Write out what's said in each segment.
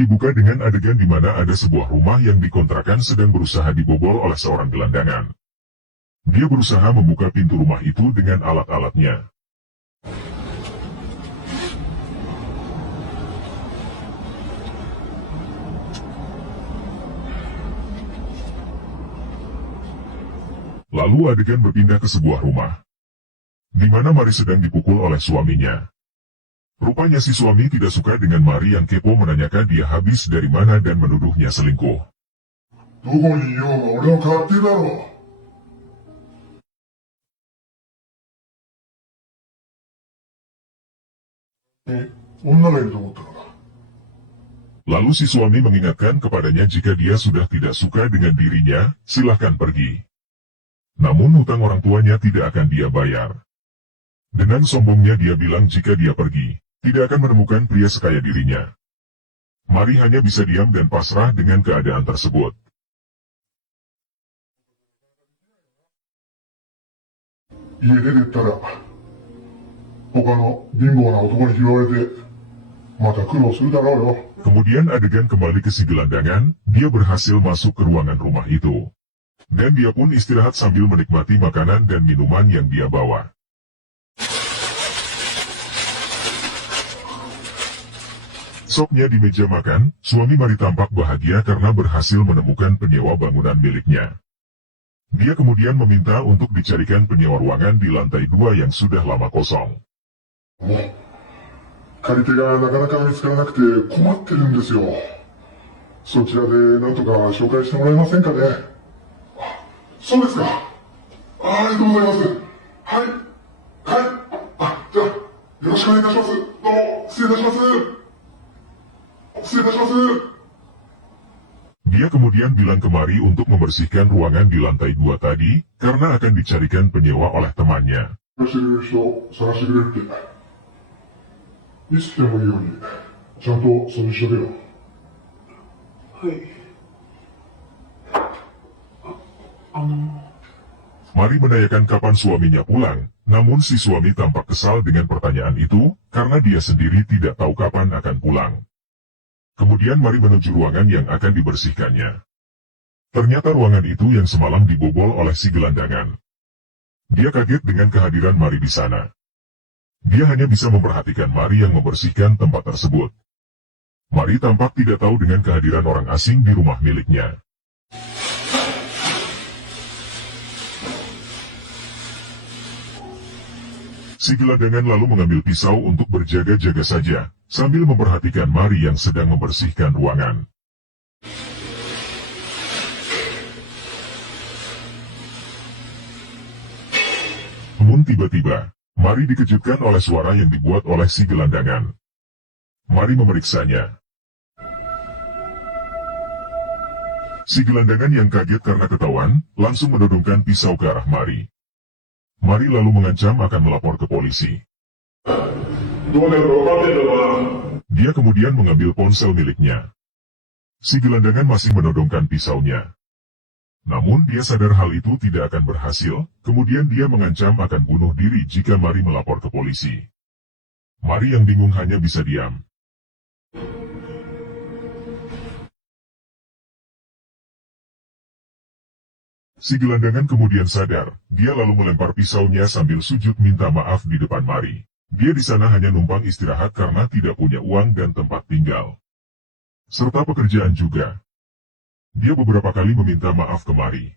dibuka dengan adegan di mana ada sebuah rumah yang dikontrakan sedang berusaha dibobol oleh seorang gelandangan. Dia berusaha membuka pintu rumah itu dengan alat-alatnya. Lalu adegan berpindah ke sebuah rumah, di mana Mari sedang dipukul oleh suaminya. Rupanya si suami tidak suka dengan Mari yang kepo menanyakan dia habis dari mana dan menuduhnya selingkuh. Lalu si suami mengingatkan kepadanya jika dia sudah tidak suka dengan dirinya, silahkan pergi. Namun hutang orang tuanya tidak akan dia bayar. Dengan sombongnya dia bilang jika dia pergi, tidak akan menemukan pria sekaya dirinya. Mari hanya bisa diam dan pasrah dengan keadaan tersebut. Kemudian adegan kembali ke si gelandangan, dia berhasil masuk ke ruangan rumah itu. Dan dia pun istirahat sambil menikmati makanan dan minuman yang dia bawa. Esoknya di meja makan, suami Mari tampak bahagia karena berhasil menemukan penyewa bangunan miliknya. Dia kemudian meminta untuk dicarikan penyewa ruangan di lantai 2 yang sudah lama kosong. Dia kemudian bilang ke Mari untuk membersihkan ruangan di lantai 2 tadi, karena akan dicarikan penyewa oleh temannya. Mari menanyakan kapan suaminya pulang, namun si suami tampak kesal dengan pertanyaan itu, karena dia sendiri tidak tahu kapan akan pulang. Kemudian Mari menuju ruangan yang akan dibersihkannya. Ternyata ruangan itu yang semalam dibobol oleh si gelandangan. Dia kaget dengan kehadiran Mari di sana. Dia hanya bisa memperhatikan Mari yang membersihkan tempat tersebut. Mari tampak tidak tahu dengan kehadiran orang asing di rumah miliknya. Si gelandangan lalu mengambil pisau untuk berjaga-jaga saja, sambil memperhatikan Mari yang sedang membersihkan ruangan. Namun tiba-tiba, Mari dikejutkan oleh suara yang dibuat oleh si gelandangan. Mari memeriksanya. Si gelandangan yang kaget karena ketahuan, langsung menodongkan pisau ke arah Mari. Mari lalu mengancam akan melapor ke polisi. Dia kemudian mengambil ponsel miliknya. Si gelandangan masih menodongkan pisaunya. Namun dia sadar hal itu tidak akan berhasil, kemudian dia mengancam akan bunuh diri jika Mari melapor ke polisi. Mari yang bingung hanya bisa diam. Si gelandangan kemudian sadar, dia lalu melempar pisaunya sambil sujud minta maaf di depan Mari. Dia di sana hanya numpang istirahat karena tidak punya uang dan tempat tinggal, serta pekerjaan juga. Dia beberapa kali meminta maaf ke Mari.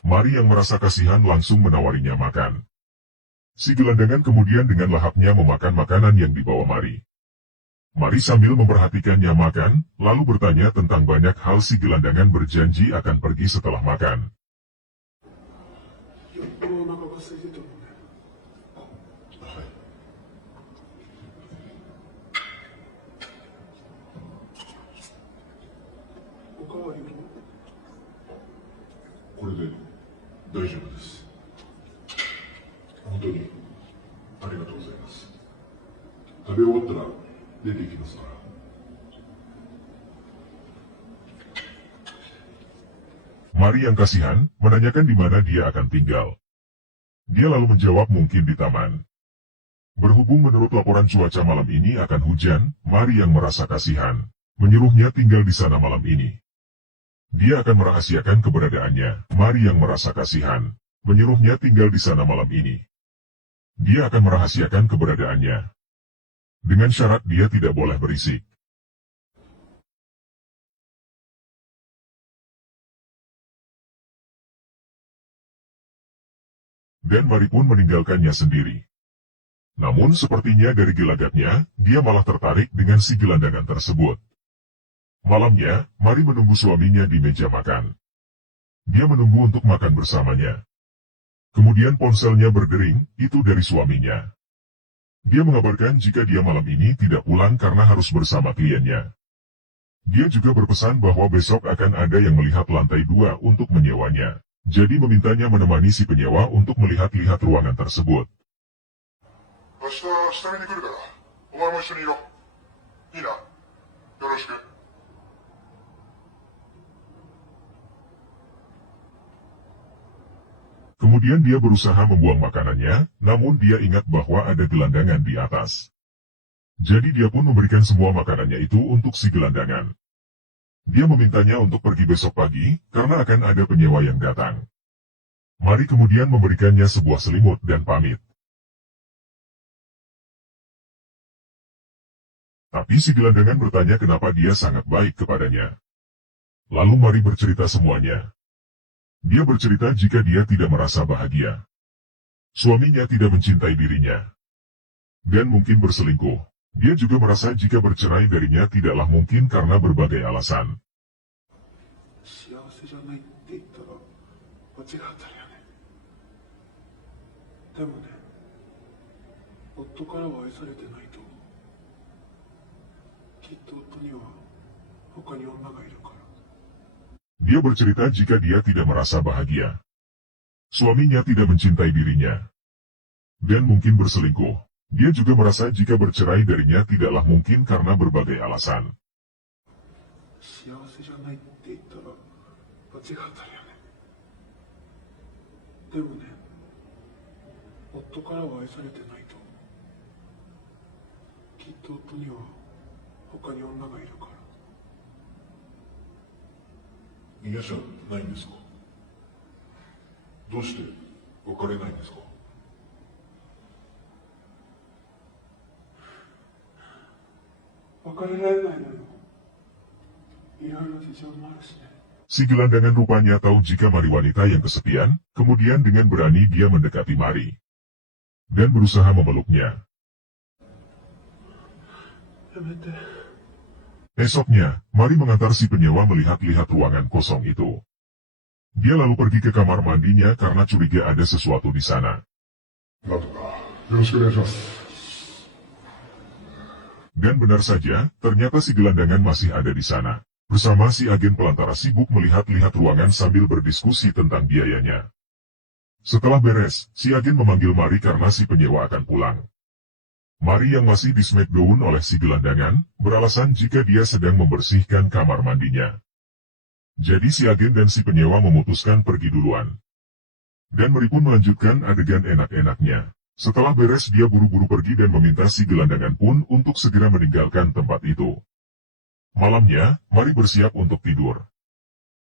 Mari yang merasa kasihan langsung menawarinya makan. Si gelandangan kemudian dengan lahapnya memakan makanan yang dibawa Mari. Mari sambil memperhatikannya makan, lalu bertanya tentang banyak hal. Si gelandangan berjanji akan pergi setelah makan. Mari yang kasihan, menanyakan di mana dia akan tinggal. Dia lalu menjawab mungkin di taman. Berhubung menurut laporan cuaca malam ini akan hujan, Mari yang merasa kasihan menyuruhnya tinggal di sana malam ini. Dia akan merahasiakan keberadaannya. Mari yang merasa kasihan menyuruhnya tinggal di sana malam ini. Dia akan merahasiakan keberadaannya. Dengan syarat dia tidak boleh berisik. Dan Mari pun meninggalkannya sendiri. Namun sepertinya dari gelagatnya, dia malah tertarik dengan si gelandangan tersebut. Malamnya, Mari menunggu suaminya di meja makan. Dia menunggu untuk makan bersamanya. Kemudian ponselnya berdering, itu dari suaminya. Dia mengabarkan jika dia malam ini tidak pulang karena harus bersama kliennya. Dia juga berpesan bahwa besok akan ada yang melihat lantai 2 untuk menyewanya. Jadi memintanya menemani si penyewa untuk melihat-lihat ruangan tersebut. 明日下見に来るから、お前も一緒にいろ。いいな。よろしく。Kemudian dia berusaha membuang makanannya, namun dia ingat bahwa ada gelandangan di atas. Jadi dia pun memberikan semua makanannya itu untuk si gelandangan. Dia memintanya untuk pergi besok pagi, karena akan ada penyewa yang datang. Mari kemudian memberikannya sebuah selimut dan pamit. Tapi si gelandangan bertanya kenapa dia sangat baik kepadanya. Lalu Mari bercerita semuanya. Dia bercerita jika dia tidak merasa bahagia. Suaminya tidak mencintai dirinya. Dan mungkin berselingkuh. Dia juga merasa jika bercerai darinya tidaklah mungkin karena berbagai alasan. 幸せじゃないって言ったら間違ったよね。でもね、夫からは愛されてないと思う。きっと夫には他に女がいるから。 Dia bercerita jika dia tidak merasa bahagia. Suaminya tidak mencintai dirinya. Dan mungkin berselingkuh. Dia juga merasa jika bercerai darinya tidaklah mungkin karena berbagai alasan. 幸せじゃないって言ったら間違ったよね。でもね、夫からは愛されてないと思う。きっと夫には他に女がいるから。嫌じゃないんですか？どうして別れないんですか？別れられないのよ。いろいろ事情もあるしね。 Si gelandangan rupanya tahu jika Mari wanita yang kesepian, kemudian dengan berani dia mendekati Mari. Dan berusaha memeluknya. やめて。 Esoknya, Mari mengantar si penyewa melihat-lihat ruangan kosong itu. Dia lalu pergi ke kamar mandinya karena curiga ada sesuatu di sana. なんとかよろしくお願いします。 Dan benar saja, ternyata si gelandangan masih ada di sana. Bersama si agen pelantara sibuk melihat-lihat ruangan sambil berdiskusi tentang biayanya. Setelah beres, si agen memanggil Mari karena si penyewa akan pulang. Mari yang masih di smackdown oleh si gelandangan, beralasan jika dia sedang membersihkan kamar mandinya. Jadi si agen dan si penyewa memutuskan pergi duluan. Dan Mari pun melanjutkan adegan enak-enaknya. Setelah beres dia buru-buru pergi dan meminta si gelandangan pun untuk segera meninggalkan tempat itu. Malamnya, Mari bersiap untuk tidur.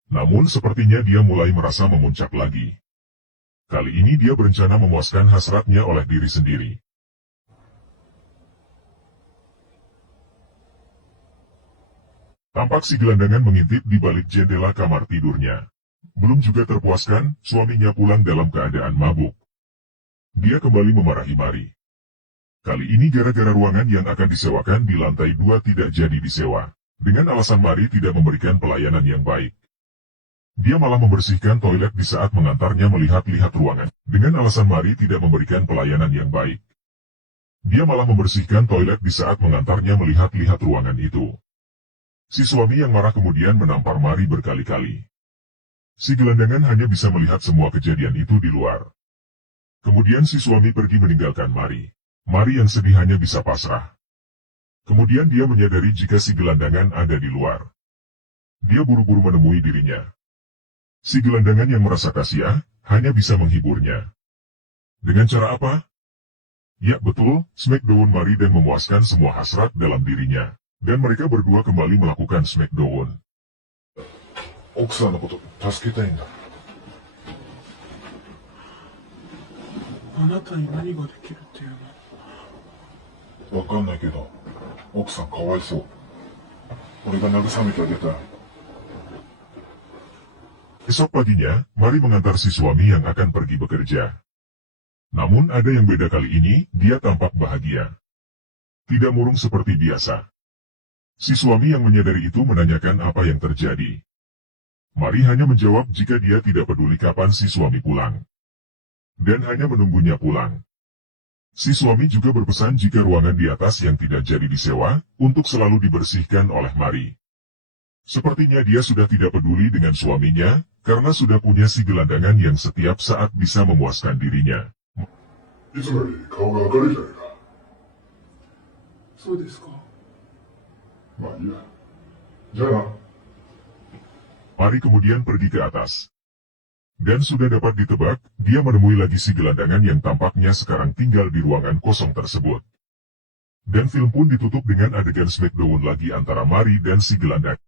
Namun sepertinya dia mulai merasa memuncak lagi. Kali ini dia berencana memuaskan hasratnya oleh diri sendiri. Tampak si gelandangan mengintip di balik jendela kamar tidurnya. Belum juga terpuaskan, suaminya pulang dalam keadaan mabuk. Dia kembali memarahi Mari. Kali ini gara-gara ruangan yang akan disewakan di lantai 2 tidak jadi disewa. Dengan alasan Mari tidak memberikan pelayanan yang baik. Dia malah membersihkan toilet di saat mengantarnya melihat-lihat ruangan. Dengan alasan Mari tidak memberikan pelayanan yang baik. Dia malah membersihkan toilet di saat mengantarnya melihat-lihat ruangan itu. Si suami yang marah kemudian menampar Mari berkali-kali. Si gelandangan hanya bisa melihat semua kejadian itu di luar. Kemudian si suami pergi meninggalkan Mari. Mari yang sedih hanya bisa pasrah. Kemudian dia menyadari jika si gelandangan ada di luar. Dia buru-buru menemui dirinya. Si gelandangan yang merasa kasihan, hanya bisa menghiburnya. Dengan cara apa? Ya betul, Smackdown Mari dan memuaskan semua hasrat dalam dirinya. Dan mereka berdua kembali melakukan Smackdown. 奥さんのこと助けたいんだ。あなたに何ができるっていうの？わかんないけど、奥さんかわいそう。俺が慰めてあげたい。 Esok paginya, Mari mengantar si suami yang akan pergi bekerja. Namun ada yang beda kali ini, dia tampak bahagia. Tidak murung seperti biasa. Si suami yang menyadari itu menanyakan apa yang terjadi. Mari hanya menjawab jika dia tidak peduli kapan si suami pulang. Dan hanya menunggunya pulang. Si suami juga berpesan jika ruangan di atas yang tidak jadi disewa, untuk selalu dibersihkan oleh Mari. Sepertinya dia sudah tidak peduli dengan suaminya, karena sudah punya si gelandangan yang setiap saat bisa memuaskan dirinya. いつもより顔が明るいじゃないか。そうですか。まあいいや。じゃあな。 Mari kemudian pergi ke atas. Dan sudah dapat ditebak, dia menemui lagi si gelandangan yang tampaknya sekarang tinggal di ruangan kosong tersebut. Dan film pun ditutup dengan adegan Smackdown lagi antara Mari dan si gelandangan.